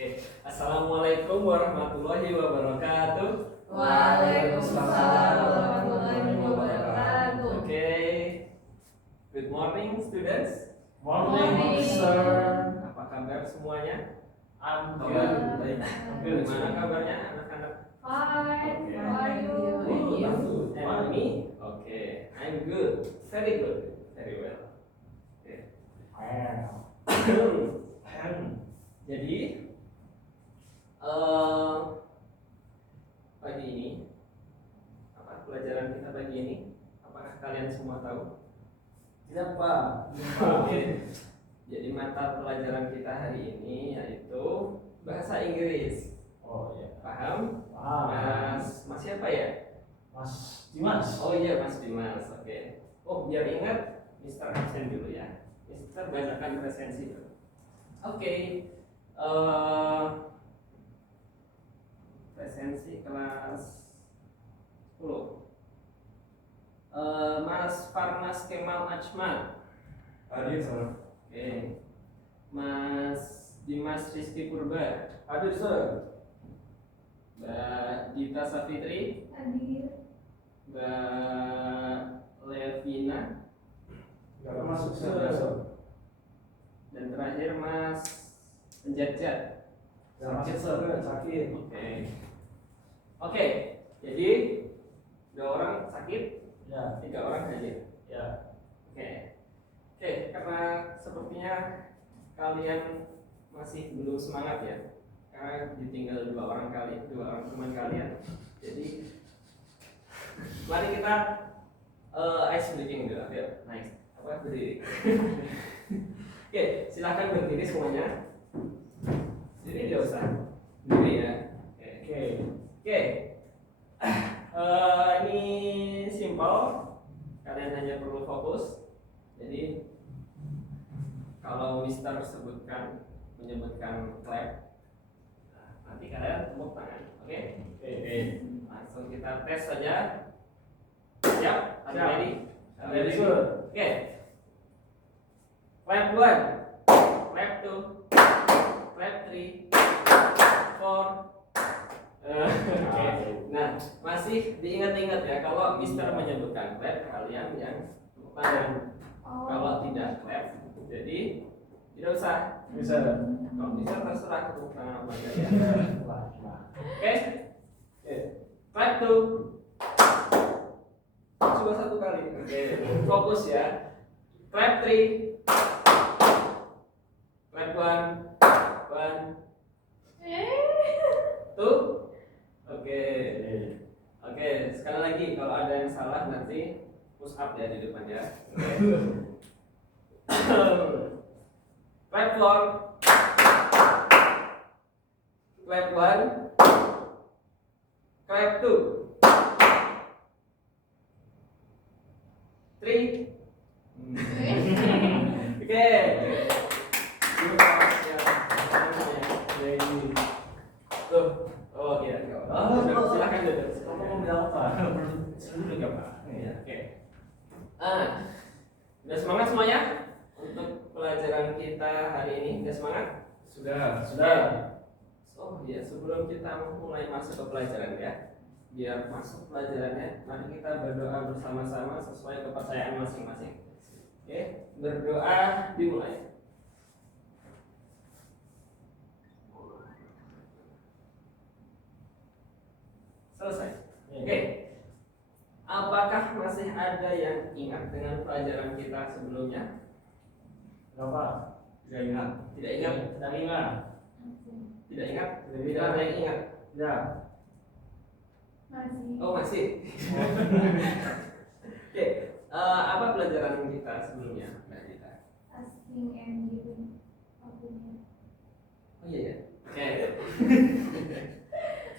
Oke, Assalamualaikum warahmatullahi wabarakatuh. Waalaikumsalam warahmatullahi wabarakatuh. Oke, good morning students. Morning, sir. Apa kabar semuanya? I'm Good. good. Gimana kabarnya anak-anak? Fine. Okay. How are you? Good. And me? Okay, I'm good. Very good. Very well. Okay. Jadi pagi ini apa pelajaran kita pagi ini? Apakah kalian semua tahu? Tidak, Pak. Oke. Jadi mata pelajaran kita hari ini yaitu bahasa Inggris. Oh ya. Paham? Paham. Mas siapa ya? Mas Dimas. Oh iya, Mas Dimas. Oke. Oh, biar ingat Mr. absen dulu ya. Mr. bacakan presensi dulu. Oke. Presensi kelas 10. Mas Farnas Kemal Ajmal. Hadir, sir. Oke. Mas Dimas Rizky Purba. Hadir, sir. Mbak Dita Safitri. Hadir. Mbak Levina. Gak masuk, sir. Dan terakhir Mas Penjajat. Sakit, sir. Sakit. Oke. Jadi 2 orang sakit, Ya. 3 orang hadir. Ya. Oke, karena sepertinya kalian masih belum semangat ya, karena ditinggal 2 orang teman kalian. Jadi mari kita ice breaking dulu. Ayo, nice. Apa berdiri? Oke, silakan berdiri semuanya. Jadi tidak usah berdiri ya. Oke. Ini simple. Kalian hanya perlu fokus. Jadi kalau Mister menyebutkan clap, nanti kalian tepuk tangan. Oke? Langsung kita tes saja. Siap? Are you ready? Ready, sir. Oke. Clap 1, clap 2, clap 3, 4. Oke. Nah, masih diingat-ingat ya kalau Mister menyebutkan clap, kalian yang tepuk tangan. Kalau tidak clap, jadi tidak usah. Bisa. Kalau bisa terserah tepuk tangan apa saja. Oke. Clap 2. Coba 1 kali. Oke. Fokus ya. Clap 3. Clap 1. 2. Oke, sekali lagi kalau ada yang salah nanti push up ya di depan ya. Clap 4. Clap 1. Clap 2. 3. Oke. Oh iya. Silakan duduk. Kamu mau bilang apa? Duduk ya Pak. Oke. Udah semangat semuanya untuk pelajaran kita hari ini? Udah semangat? Sudah. Oh iya, sebelum kita mulai masuk ke pelajaran ya, biar masuk pelajarannya, mari kita berdoa bersama-sama sesuai kepercayaan masing-masing. Oke, berdoa dimulai. Selesai. Oke. Apakah masih ada yang ingat dengan pelajaran kita sebelumnya? Berapa? Tidak ingat. Tidak ingat. Tidak ingat. Tidak ingat. Tidak Tidak ada yang ingat. Ya. Masih. Oh masih. Oke. Apa pelajaran kita sebelumnya, Mbak Dita? Asking and giving opinion. Oh iya ya. Oke.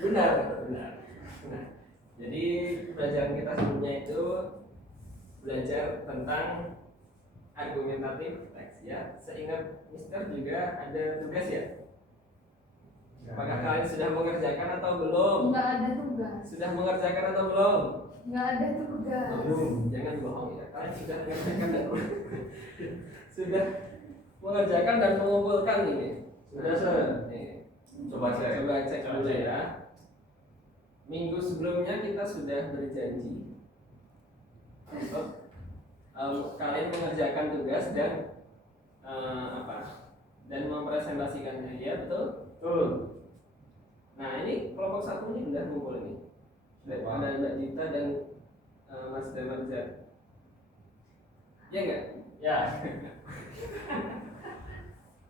Benar. Jadi pelajaran kita sebelumnya itu belajar tentang argumentatif teks ya. Seingat Mister juga ada tugas ya. Apakah kalian sudah mengerjakan atau belum? Nggak ada tugas. Sudah mengerjakan atau belum? Nggak ada tugas. Jangan bohong ya. Kalian sudah mengerjakan dan sudah mengerjakan dan mengumpulkan ini. Sudah, Sir. Nih. Coba cek. Coba cek dulu ya. Minggu sebelumnya kita sudah berjanji untuk kalian mengerjakan tugas dan dan mempresentasikannya, ya betul? Betul. Nah ini kelompok satu ini udah ngumpul ini. Ada Mbak Dita dan Mas Damarza. Ya enggak? Ya.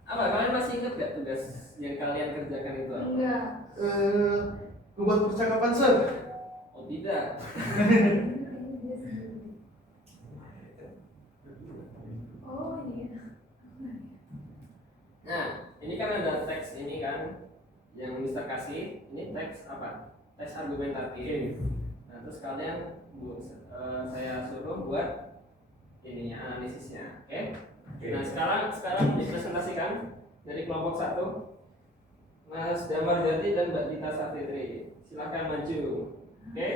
Apa kalian masih ingat gak tugas yang kalian kerjakan itu apa? Enggak. Membuat percakapan, Sir. Oh tidak. Oh iya. Nah ini kan ada teks ini kan yang Mister kasih. Ini teks apa? Teks argumentatif. Nah terus kalian saya suruh buat ininya analisisnya, oke? Nah sekarang dipresentasikan dari kelompok satu, Mas Damar Jati dan Mbak Dita Safitri. Silahkan maju, oke?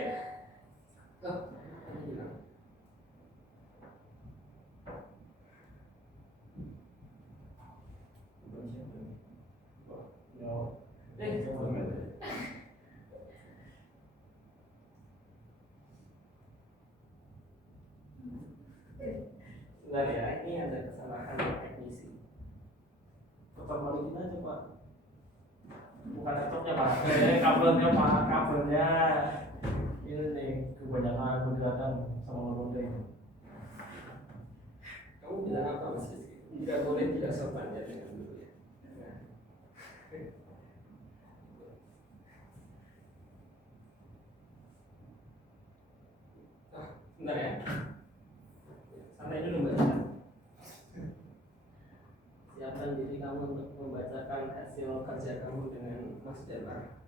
Oh, ini hilang. Sebentar ya, ini ada kesalahan teknisi. Tetap balikin aja, Pak. Bukan laptopnya, Pak. Kabelnya, Pak. Kabelnya. Ini nih, kebanyakan kegiatan sama ngomongin. Kamu bilang apa Mas Rizky? Tidak boleh tidak sopan ya dengan dulu ya. Nah. Sebentar ya. Santai dulu Mbak Dita. Siapkan diri kamu untuk membacakan hasil kerja kamu dengan Mas Damar.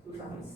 Susah Mas.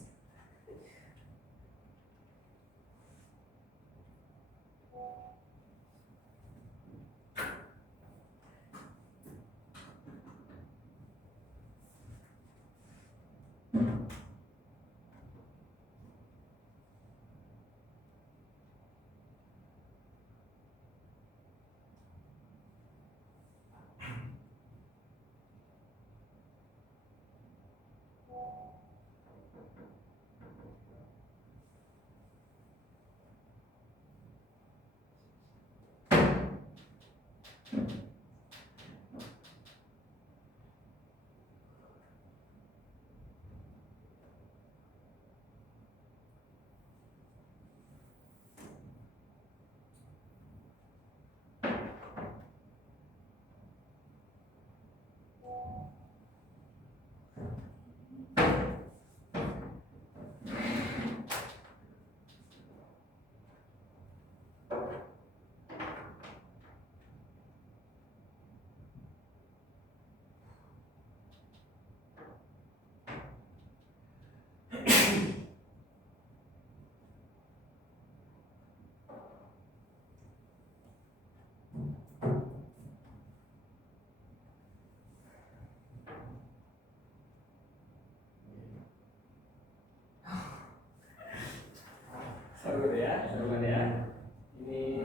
Sabar ya, sabar ya. Ini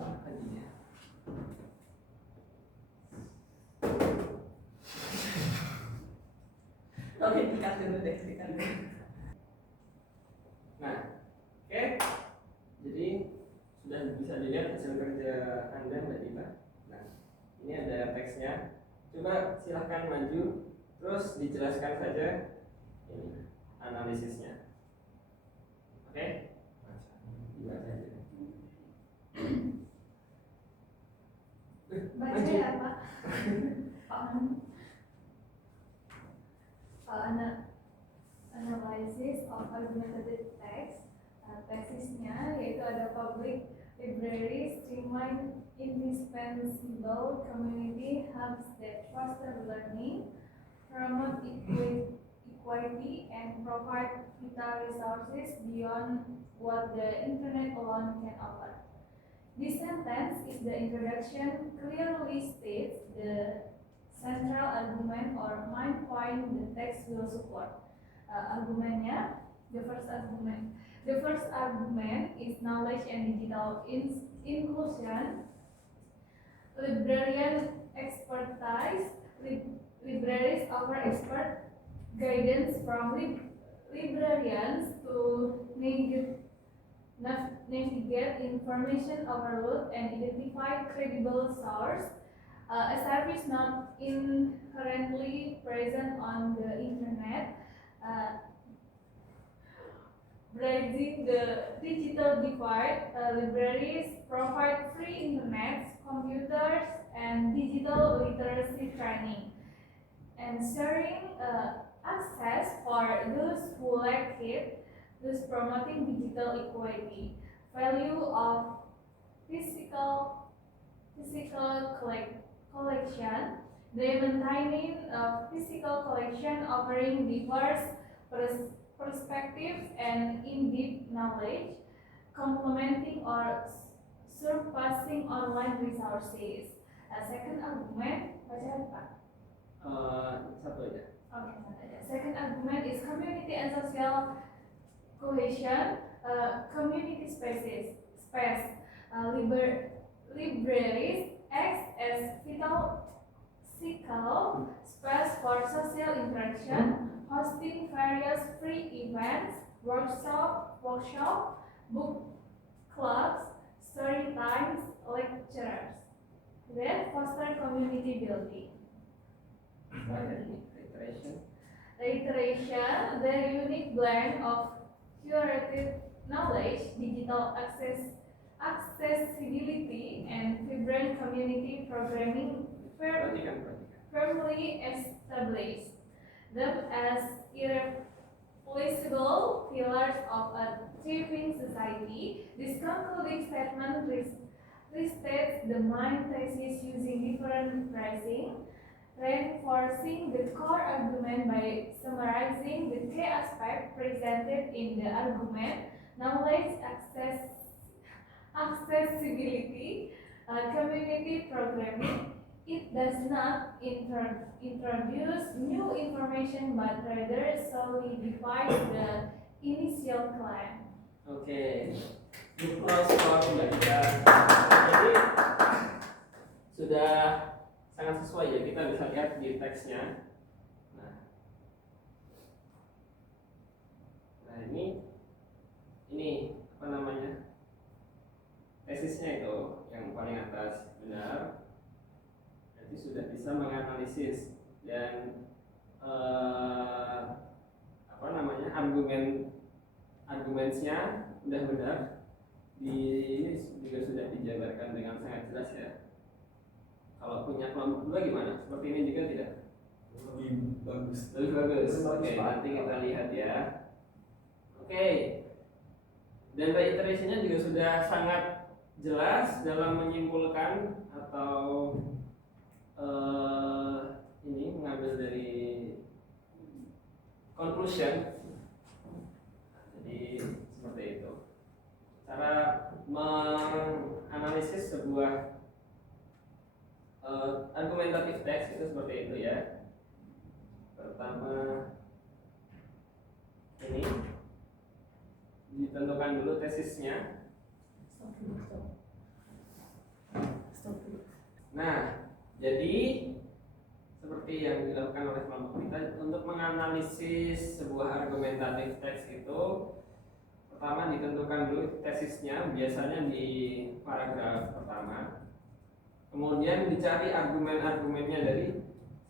apa ini ya? Oke, dikat dulu deh, dikat dulu. Nah, oke. Jadi sudah bisa dilihat hasil kerja Anda Mbak Dita. Nah, ini ada teksnya. Coba silahkan maju, terus dijelaskan saja ini analisisnya. Oke? Dibaca aja. Baca ya Pak. Analysis of argumentative text. Tesisnya yaitu ada public library, streamline indispensable community hubs that foster learning, promote equality, and provide vital resources beyond what the internet alone can offer. This sentence is the introduction clearly states the central argument or main point the text will support. Argumennya, the first argument. The first argument is knowledge and digital inclusion. Librarian expertise. Libraries offer expert guidance from librarians to navigate information overload and identify credible source. A service not inherently present on the internet, bridging the digital divide. Libraries provide free internet, computers, and digital literacy training, ensuring access for those who lack it, thus promoting digital equality. Value of physical collection. They maintaining a physical collection offering diverse perspectives and in-depth knowledge, complementing or surpassing online resources. Second argument, baca apa? Satu aja. Okay, satu aja. Second argument is community and social cohesion. Community space. Libraries act as vital space for social interaction, hosting various free events, workshop, book clubs, story times, lectures that foster community building. Reiteration, the unique blend of curated knowledge, digital accessibility, and vibrant community programming firmly established them as irreplaceable pillars of a thriving society. This concluding statement restates the main thesis using different phrasing, reinforcing the core argument by summarizing the key aspects presented in the argument: knowledge, accessibility, community programming. It does not introduce new information but rather solidifies the initial claim. Oke, close for belajar. Jadi sudah sangat sesuai ya, kita bisa lihat di teksnya. Nah ini apa namanya? Tesisnya itu yang paling atas benar. Jadi sudah bisa menganalisis dan argumennya udah benar. Ini juga sudah dijabarkan dengan sangat jelas ya. Kalau punya kelompok dua gimana? Seperti ini juga tidak? Lebih bagus. Lebih bagus. Oke, nanti kita lihat ya. Oke. Dan reiterasinya juga sudah sangat jelas dalam menyimpulkan atau ini mengambil dari conclusion. Jadi seperti itu. Cara menganalisis sebuah argumentatif teks itu seperti itu ya. Pertama ini ditentukan dulu tesisnya. Nah, jadi seperti yang dilakukan oleh kelompok kita untuk menganalisis sebuah argumentatif teks itu, pertama ditentukan dulu tesisnya, biasanya di paragraf pertama. Kemudian dicari argumen-argumennya dari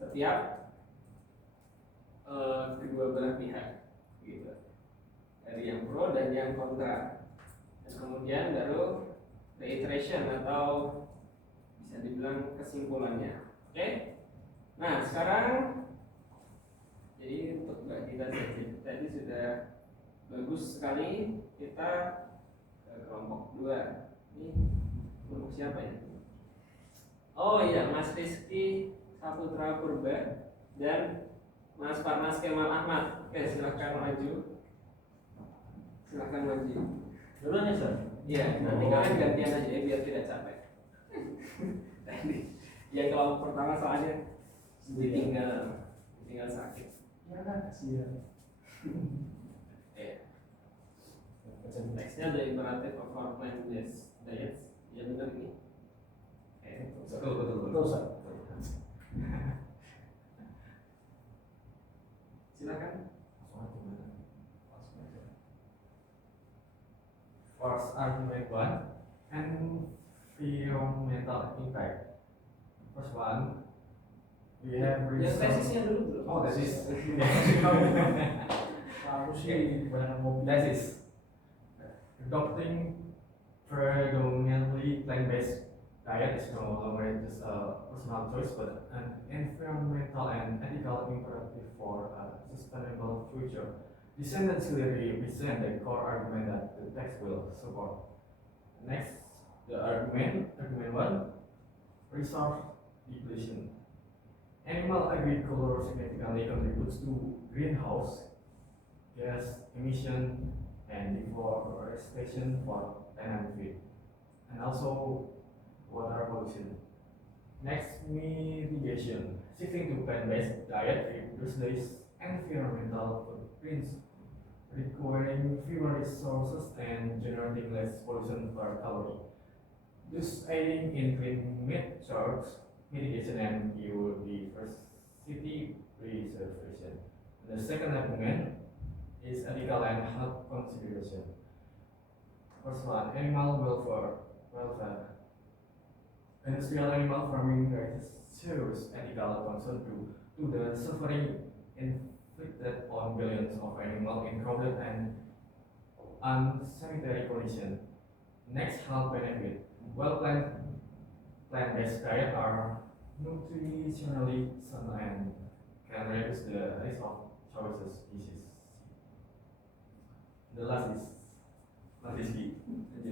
setiap kedua belah pihak, gitu. Dari yang pro dan yang kontra. Dan kemudian baru reiteration atau bisa dibilang kesimpulannya. Oke? Nah, sekarang jadi untuk Mbak Gita tadi sudah bagus sekali. Kita ke kelompok 2. Ini kelompok siapa ya? Oh iya, Mas Rizky Saputra Purba dan Mas Farnas Kemal Ahmad. Oke, silahkan maju. Silahkan maju. Duluan ya, Sir. Iya, nanti kalian gantian aja ya biar tidak capek. Tadi yang kelompok pertama soalnya ditinggal sakit. Ya kasihan. Nextnya the imperative of our plant-based diets. Ya benar ini. Betul. Silakan. First argument one, environmental impact. First one, we have Yang tesisnya dulu bro. Oh, tesis. Harus sih banyak mobil. Tesis. Adopting predominantly plant-based diet is no longer just a personal choice, but an environmental and ethical imperative for a sustainable future. This sentence clearly represents the core argument that the text will support. Next, the argument one, resource depletion. Animal agriculture significantly contributes to greenhouse gas emission and deforestation for land and feed, and also water pollution. Next, mitigation. Shifting to plant-based diet reduces environmental footprints, requiring fewer resources and generating less pollution per calorie, thus aiding in climate change mitigation and biodiversity preservation. The second argument is ethical and health consideration. First one, animal welfare. Industrial animal farming raises serious ethical concern to the suffering inflicted on billions of animals in crowded and unsanitary conditions. Next, health benefit. Well plant-based diet are nutritionally sound and can reduce the risk of choices disease. The last is key.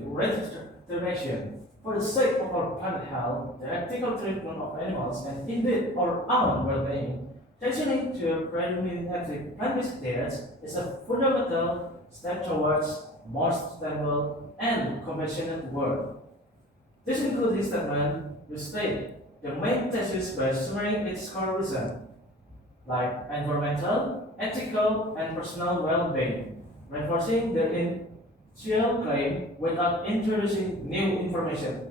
Registration. For the sake of our planet health, the ethical treatment of animals, and indeed our own well-being, transitioning to a predominantly plant-based diet is a fundamental step towards a more sustainable and compassionate world. This includes statement which state the main thesis by sharing its core reason, like environmental, ethical, and personal well-being, reinforcing the initial claim without introducing new information.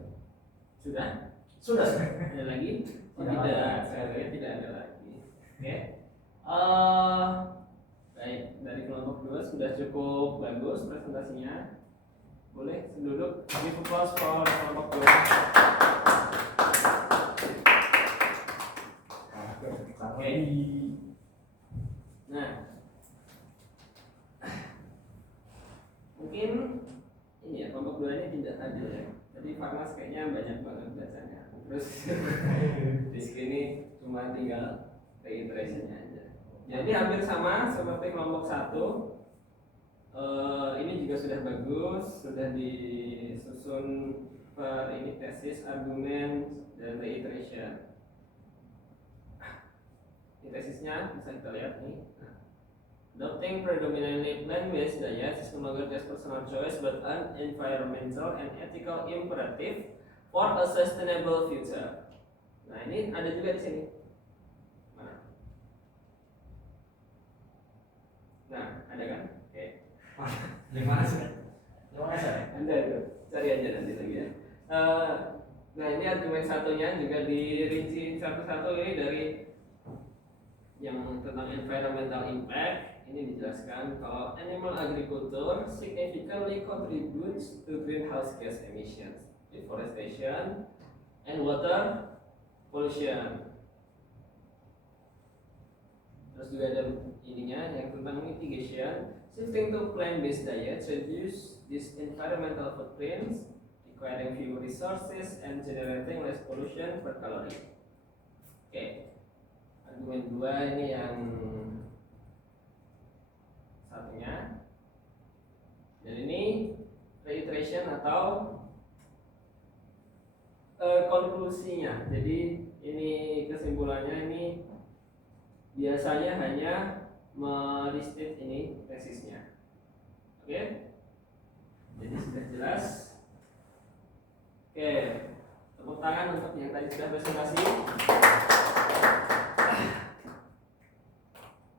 Sudah? Sudah. Ada lagi? Oh, Tidak tidak. ada. Saya lihat tidak ada lagi. Oke. Baik, dari kelompok 2 sudah cukup bagus presentasinya. Boleh duduk. Give applause for kelompok 2. Oke. Nah, mungkin ini ya kelompok 2 ini tidak adil ya. Jadi Farnas kayaknya banyak banget bacanya. Terus di sini cuma tinggal reiterationnya aja. Jadi hampir sama seperti kelompok 1. Ini juga sudah bagus, sudah disusun per ini tesis, argumen, dan reiteration. Ini tesisnya bisa kita lihat nih. Adopting predominantly plant-based diet is no longer just personal choice but an environmental and ethical imperative for a sustainable future. Nah ini ada juga di sini. Mana? Nah ada kan? Oke. Gimana sih? Gimana sih? Ada itu. Cari aja nanti lagi ya. Nah ini argumen satunya juga dirinci satu-satu ini dari yang tentang environmental impact. Ini dijelaskan kalau animal agriculture significantly contributes to greenhouse gas emissions, deforestation, and water pollution. Terus juga ada ininya yang tentang mitigation. Shifting to plant-based diet reduce these environmental footprints, requiring fewer resources and generating less pollution per calorie. Oke, argumen 2 ini yang satunya. Dan ini reiteration atau konklusinya. Jadi ini kesimpulannya ini biasanya hanya melistit ini tesisnya. Oke? Jadi sudah jelas Oke, tepuk tangan untuk yang tadi sudah presentasi.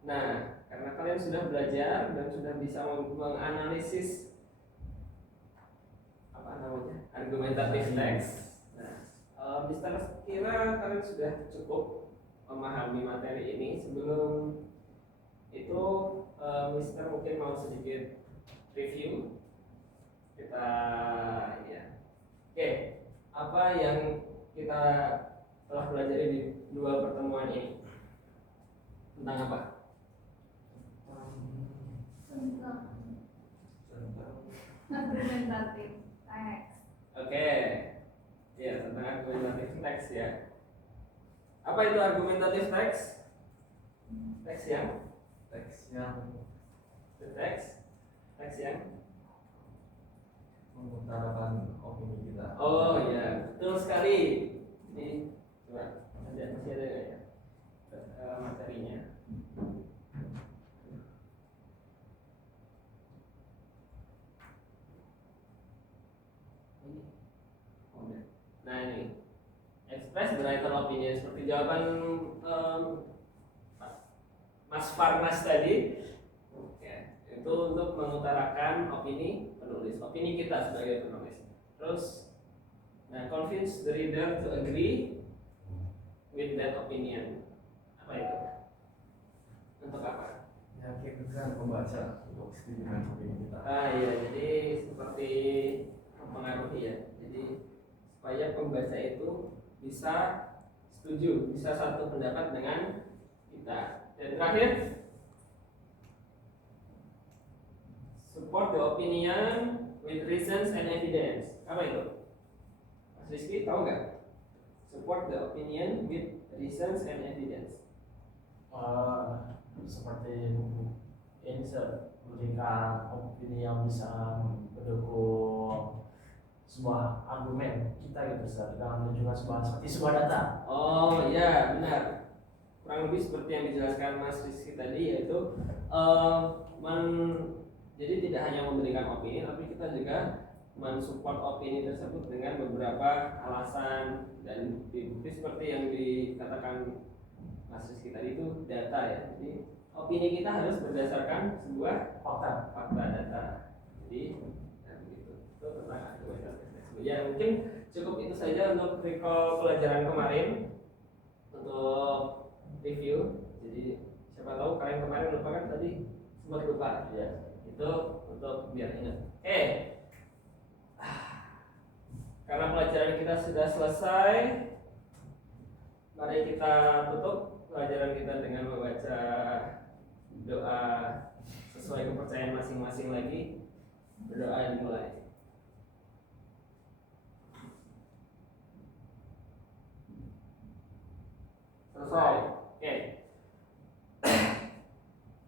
Nah, karena kalian sudah belajar dan sudah bisa menganalisis apa namanya argumentatif text. Nah, Mister kira kalian sudah cukup memahami materi ini. Sebelum itu, Mister mungkin mau sedikit review. Kita ya, oke, apa yang kita telah belajar di 2 pertemuan ini tentang apa? Argumentative text. Oke, ya tentang argumentative text ya. Apa itu argumentative text? Text yang teks yang mengutarakan opini kita. oh ya, betul sekali. Jadi coba masih ada nggak ya materinya? Ini. Oh, udah. Nah ini express the writer opinion seperti jawaban Mas Farnas tadi. Ya, itu untuk mengutarakan opini penulis, opini kita sebagai penulis. Terus, nah, convince the reader to agree with that opinion. Apa itu? Untuk apa? Meyakinkan pembaca untuk setuju dengan opini kita. Iya, jadi seperti mempengaruhi ya. Jadi supaya pembaca itu bisa setuju, bisa satu pendapat dengan kita. Dan terakhir, support the opinion with reasons and evidence. Apa itu? Mas Rizky tahu nggak? Support the opinion with reasons and evidence. Seperti ini memberikan opini yang bisa mendukung sebuah argumen kita gitu Sir, dengan menunjukkan sebuah data. Oh iya benar, kurang lebih seperti yang dijelaskan Mas Rizky tadi, yaitu jadi tidak hanya memberikan opini, tapi kita juga mensupport opini tersebut dengan beberapa alasan dan bukti seperti yang dikatakan Mas Rizky tadi, itu data ya. Jadi opini kita harus berdasarkan sebuah fakta data. Jadi ya begitu. Itu tentang argumentatif. Ya mungkin cukup itu saja untuk recall pelajaran kemarin, untuk review. Jadi siapa tahu kalian kemarin lupa kan, tadi sempat lupa ya. Itu untuk biar ingat. Karena pelajaran kita sudah selesai, mari kita tutup pelajaran kita dengan membaca doa sesuai kepercayaan masing-masing lagi. Berdoa dimulai. Selesai. Oke.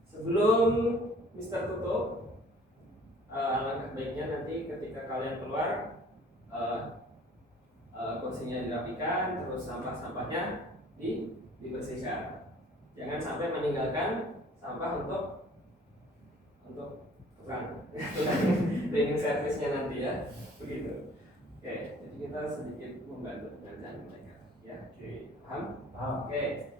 Sebelum Mister tutup, alangkah baiknya nanti ketika kalian keluar, kursinya dirapikan, terus sampah-sampahnya dibersihkan. Jangan sampai meninggalkan sampah untuk tukang cleaning service-nya nanti ya. Begitu. Oke, jadi kita sedikit membantu pengajaran mereka. Ya, paham? Oke.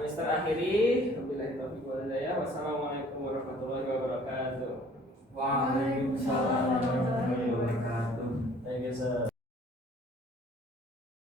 Mister akhiri, wabillahi taufiq wal hidayah. Wassalamualaikum warahmatullahi wabarakatuh. Waalaikumsalam warahmatullahi wabarakatuh. Thank you Sir.